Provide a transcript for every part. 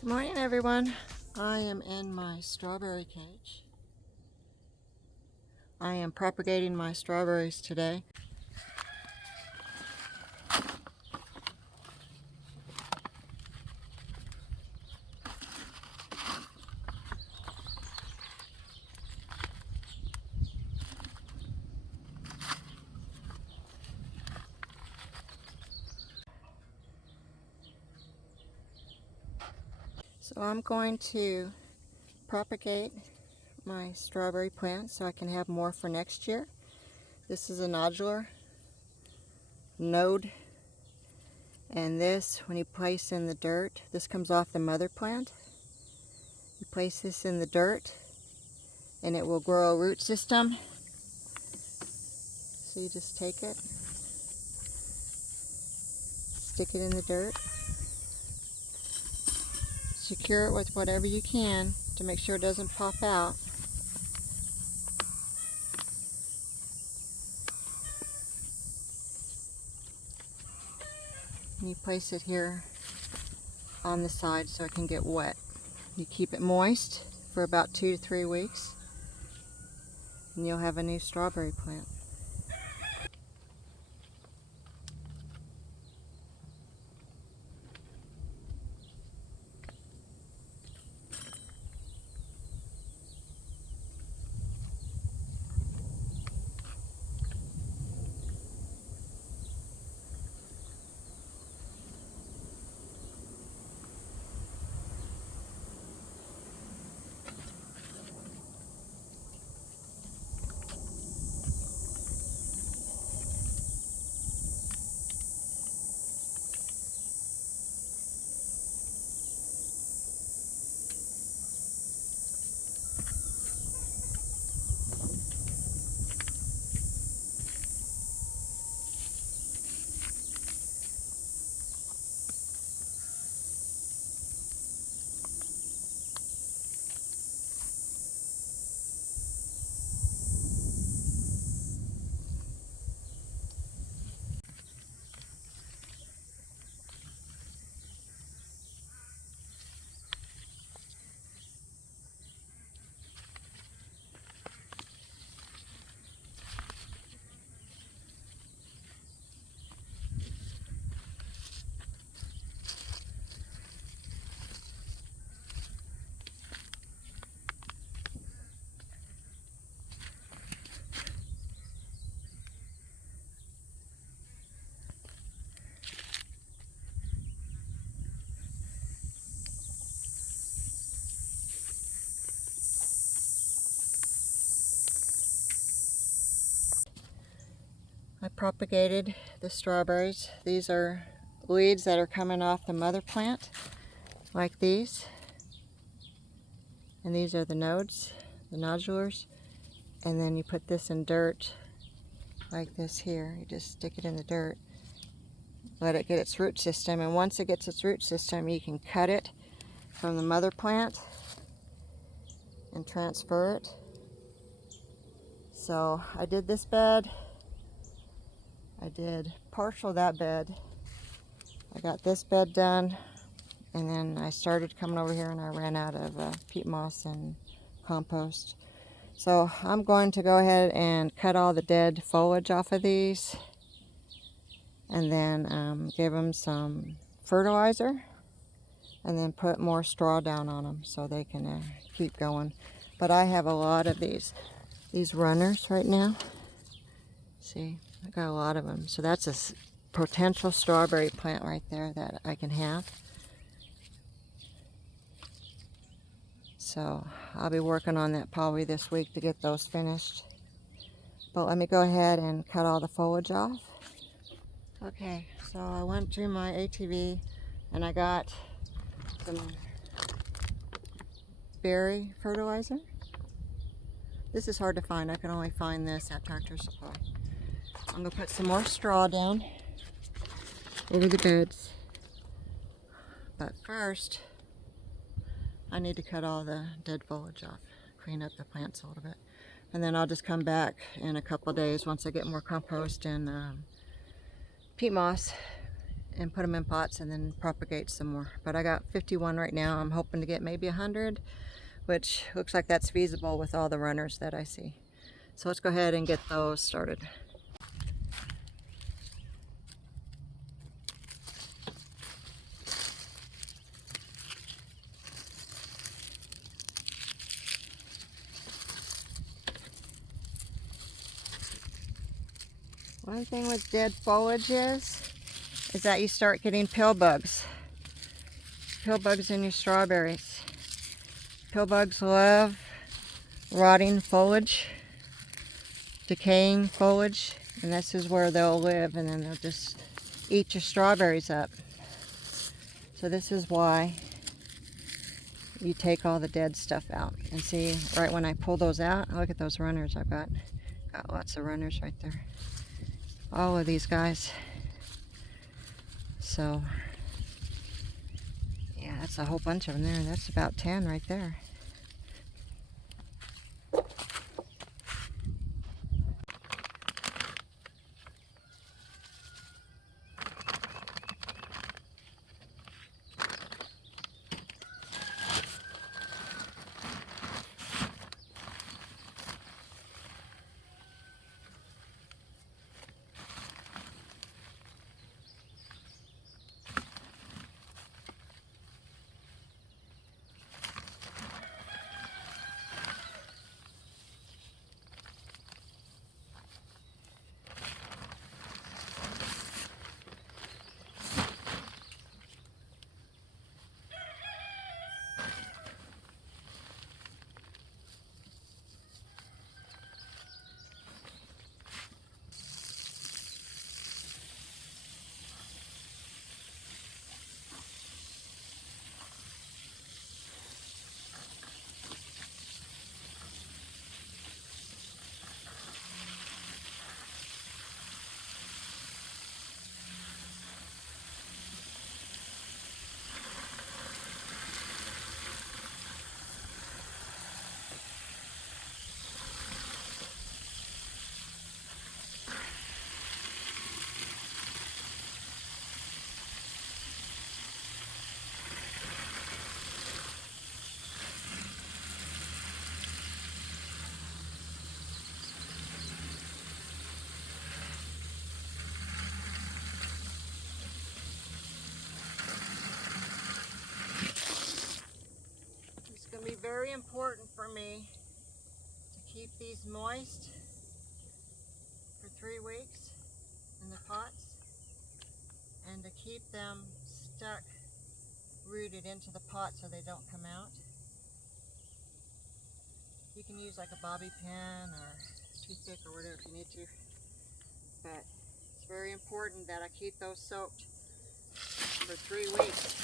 Good morning, everyone. I am in my strawberry cage. I am propagating my strawberries today. So I'm going to propagate my strawberry plant so I can have more for next year. This is a nodular node, and this, when you place in the dirt, this comes off the mother plant. You place this in the dirt and it will grow a root system. So you just take it, stick it in the dirt, secure it with whatever you can to make sure it doesn't pop out. And you place it here on the side so it can get wet. You keep it moist for about 2 to 3 weeks and you'll have a new strawberry plant. I propagated the strawberries. These are weeds that are coming off the mother plant, like these. And these are the nodes, the nodulars. And then you put this in dirt, like this here. You just stick it in the dirt, let it get its root system. And once it gets its root system, you can cut it from the mother plant and transfer it. So I did this bed. I did partial that bed. I got this bed done, and then I started coming over here and I ran out of peat moss and compost. So I'm going to go ahead and cut all the dead foliage off of these and then give them some fertilizer and then put more straw down on them so they can keep going. But I have a lot of these runners right now. See, I got a lot of them. So that's a potential strawberry plant right there that I can have. So I'll be working on that probably this week to get those finished. But let me go ahead and cut all the foliage off. Okay, so I went to my ATV and I got some berry fertilizer. This is hard to find. I can only find this at Tractor Supply. I'm going to put some more straw down over the beds. But first, I need to cut all the dead foliage off, clean up the plants a little bit. And then I'll just come back in a couple of days once I get more compost and peat moss and put them in pots and then propagate some more. But I got 51 right now. I'm hoping to get maybe 100, which looks like that's feasible with all the runners that I see. So let's go ahead and get those started. One thing with dead foliage is that you start getting pill bugs. Pill bugs in your strawberries. Pill bugs love rotting foliage, decaying foliage, and this is where they'll live, and then they'll just eat your strawberries up. So this is why you take all the dead stuff out. And see, right when I pull those out, look at those runners. I've got lots of runners right there. All of these guys. So yeah, that's a whole bunch of them there. That's about 10 right there. It's going to be very important for me to keep these moist for 3 weeks in the pots, and to keep them stuck, rooted into the pot so they don't come out. You can use like a bobby pin or toothpick or whatever if you need to, but it's very important that I keep those soaked for 3 weeks.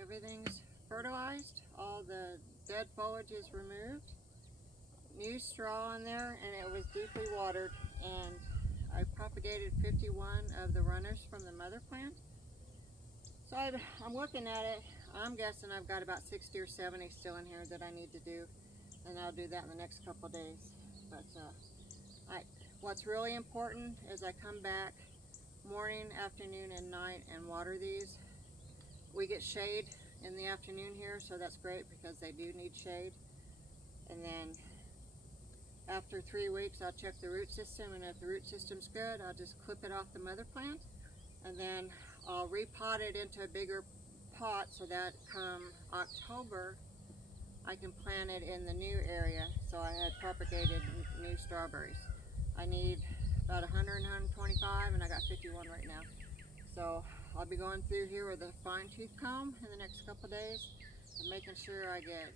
Everything's fertilized, all the dead foliage is removed, new straw in there, and it was deeply watered, and I propagated 51 of the runners from the mother plant. So I'm looking at it, I'm guessing I've got about 60 or 70 still in here that I need to do, and I'll do that in the next couple days. But what's really important is I come back morning, afternoon, and night and water these. We get shade in the afternoon here, so that's great because they do need shade. And then after 3 weeks, I'll check the root system, and if the root system's good, I'll just clip it off the mother plant, and then I'll repot it into a bigger pot so that come October, I can plant it in the new area. So I had propagated new strawberries. I need about 100 and 125, and I got 51 right now. So I'll be going through here with a fine tooth comb in the next couple days and making sure I get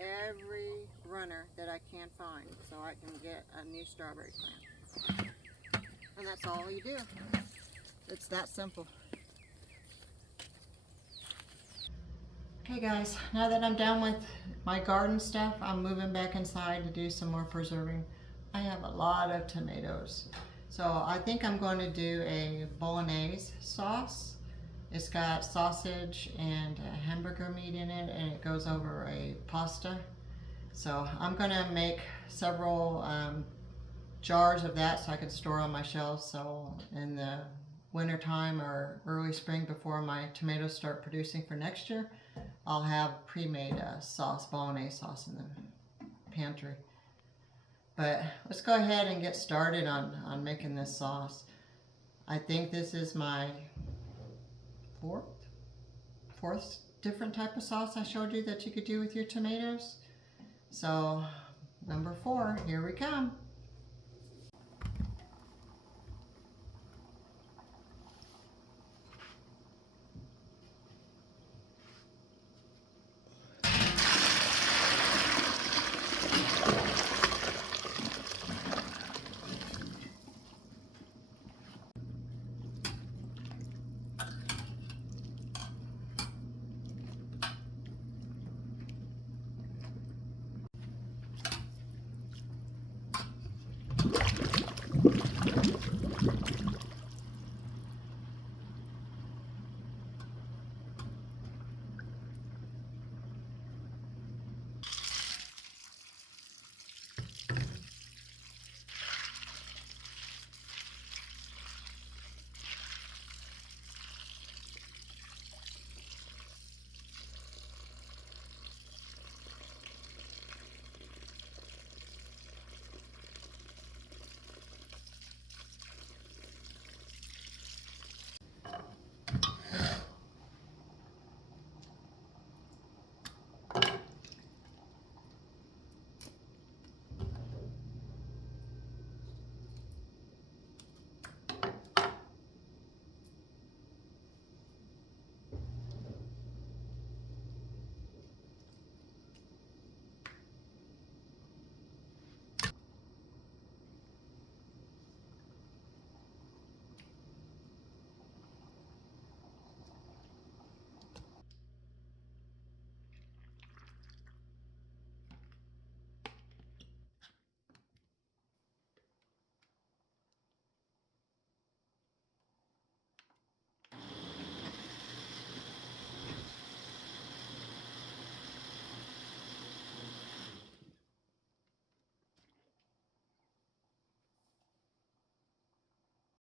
every runner that I can find so I can get a new strawberry plant. And that's all you do. It's that simple. Okay guys, now that I'm done with my garden stuff, I'm moving back inside to do some more preserving. I have a lot of tomatoes. So I think I'm going to do a Bolognese sauce. It's got sausage and hamburger meat in it, and it goes over a pasta. So I'm going to make several jars of that so I can store on my shelves. So in the winter time or early spring, before my tomatoes start producing for next year, I'll have pre-made sauce, Bolognese sauce in the pantry. But let's go ahead and get started on making this sauce. I think this is my fourth different type of sauce I showed you that you could do with your tomatoes. So number 4, here we come.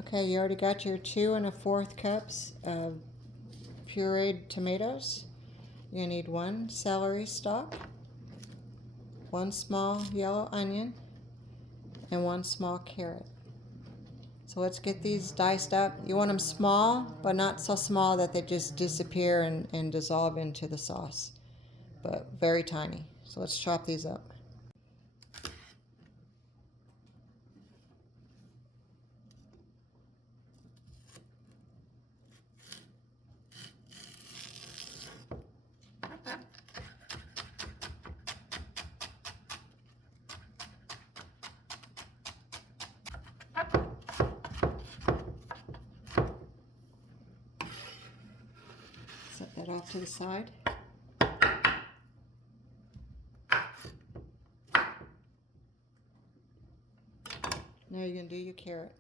Okay, you already got your 2 1/4 cups of pureed tomatoes. You need 1 celery stalk, 1 small yellow onion, and 1 small carrot. So let's get these diced up. You want them small, but not so small that they just disappear and dissolve into the sauce, but very tiny. So let's chop these up. Set that off to the side. Now you're going to do your carrot.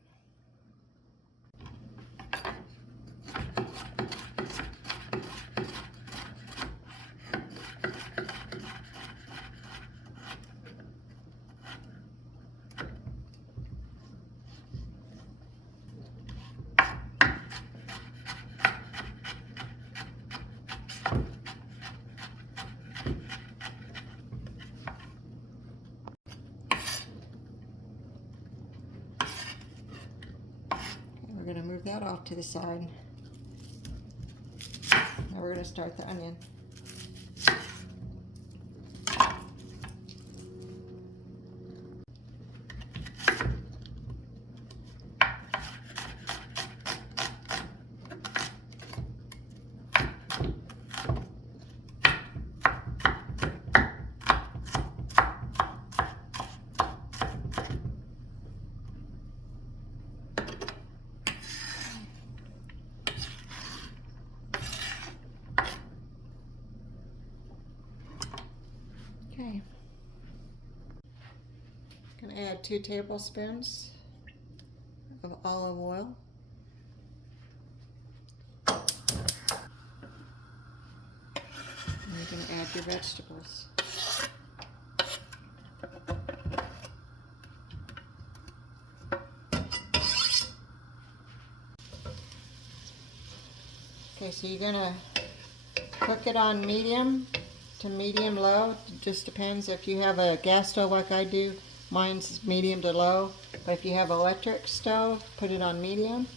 We're going to move that off to the side. Now we're going to start the onion. add 2 tablespoons of olive oil. And you're going to add your vegetables. Okay, so you're going to cook it on medium to medium low. It just depends if you have a gas stove like I do. Mine's medium to low. But if you have an electric stove, put it on medium.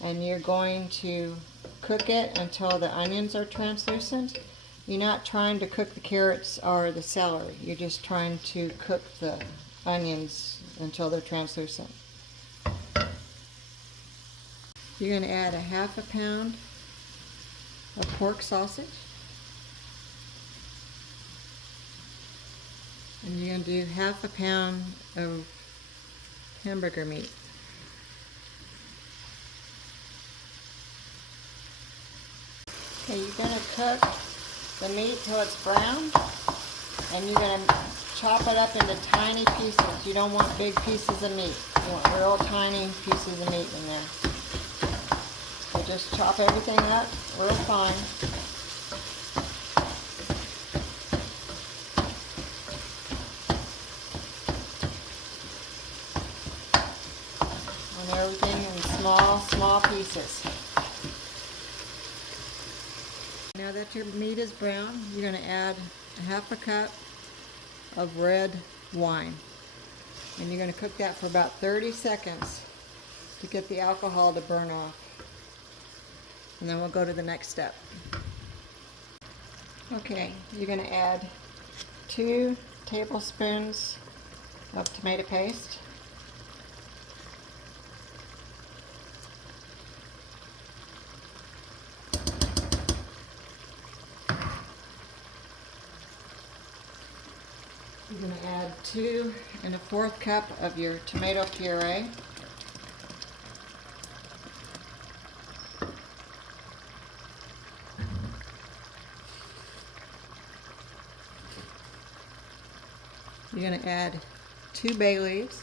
And you're going to cook it until the onions are translucent. You're not trying to cook the carrots or the celery. You're just trying to cook the onions until they're translucent. You're going to add 1/2 pound of pork sausage. And you're going to do 1/2 pound of hamburger meat. Okay, you're going to cook the meat till it's brown, and you're going to chop it up into tiny pieces. You don't want big pieces of meat. You want real tiny pieces of meat in there. So just chop everything up real fine. And everything in small pieces. Now that your meat is brown, you're going to add 1/2 cup of red wine. And you're going to cook that for about 30 seconds to get the alcohol to burn off. And then we'll go to the next step. Okay, you're going to add 2 tablespoons of tomato paste. You're going to add 2 1/4 cup of your tomato puree. You're going to add 2 bay leaves.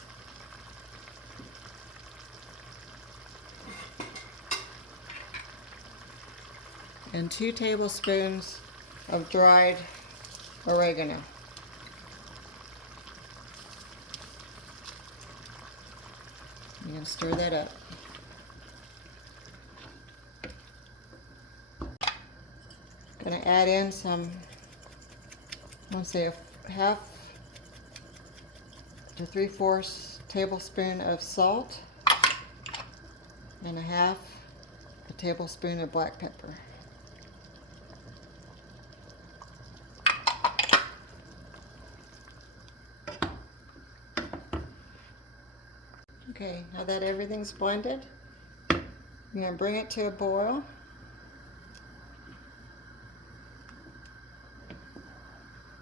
And 2 tablespoons of dried oregano. You're going to stir that up. Going to add in some, I want to say a 1/2 to 3/4 tablespoon of salt and 1/2 tablespoon of black pepper. Okay, now that everything's blended, you're going to bring it to a boil.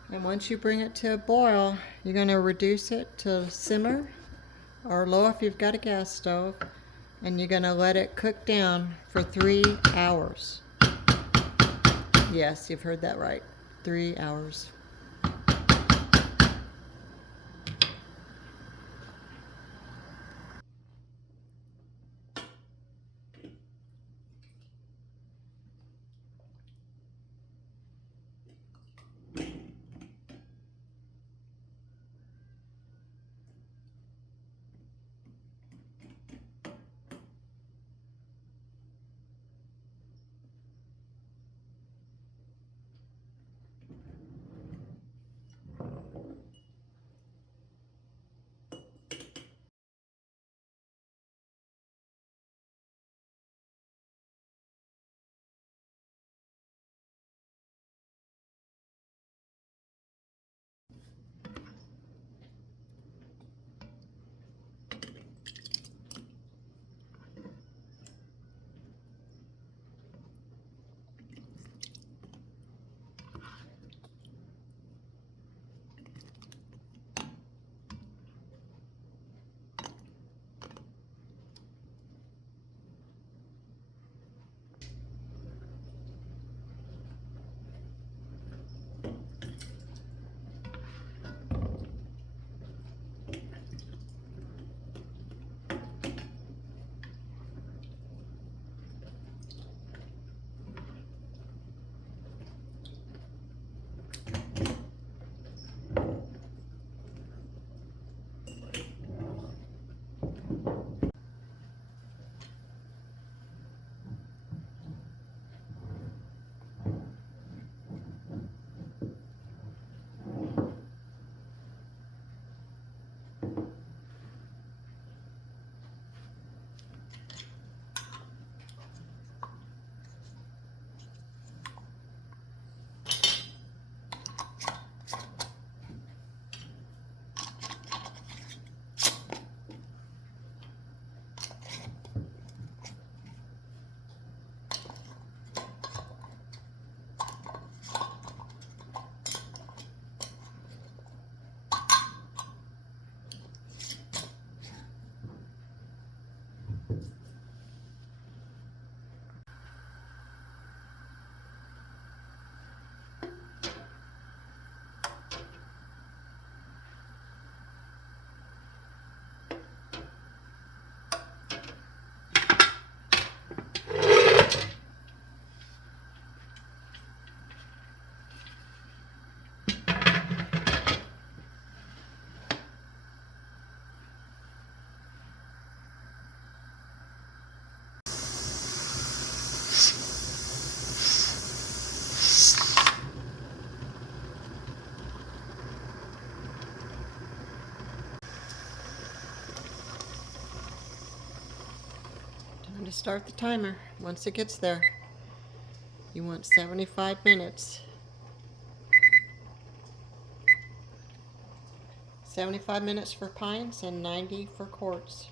And once you bring it to a boil, you're going to reduce it to simmer or low if you've got a gas stove, and you're going to let it cook down for 3 hours. Yes, you've heard that right. 3 hours. Time to start the timer. Once it gets there, you want 75 minutes. 75 minutes for pints and 90 for quarts.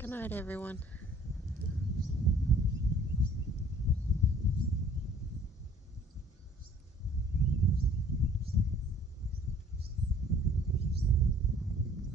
Good night, everyone.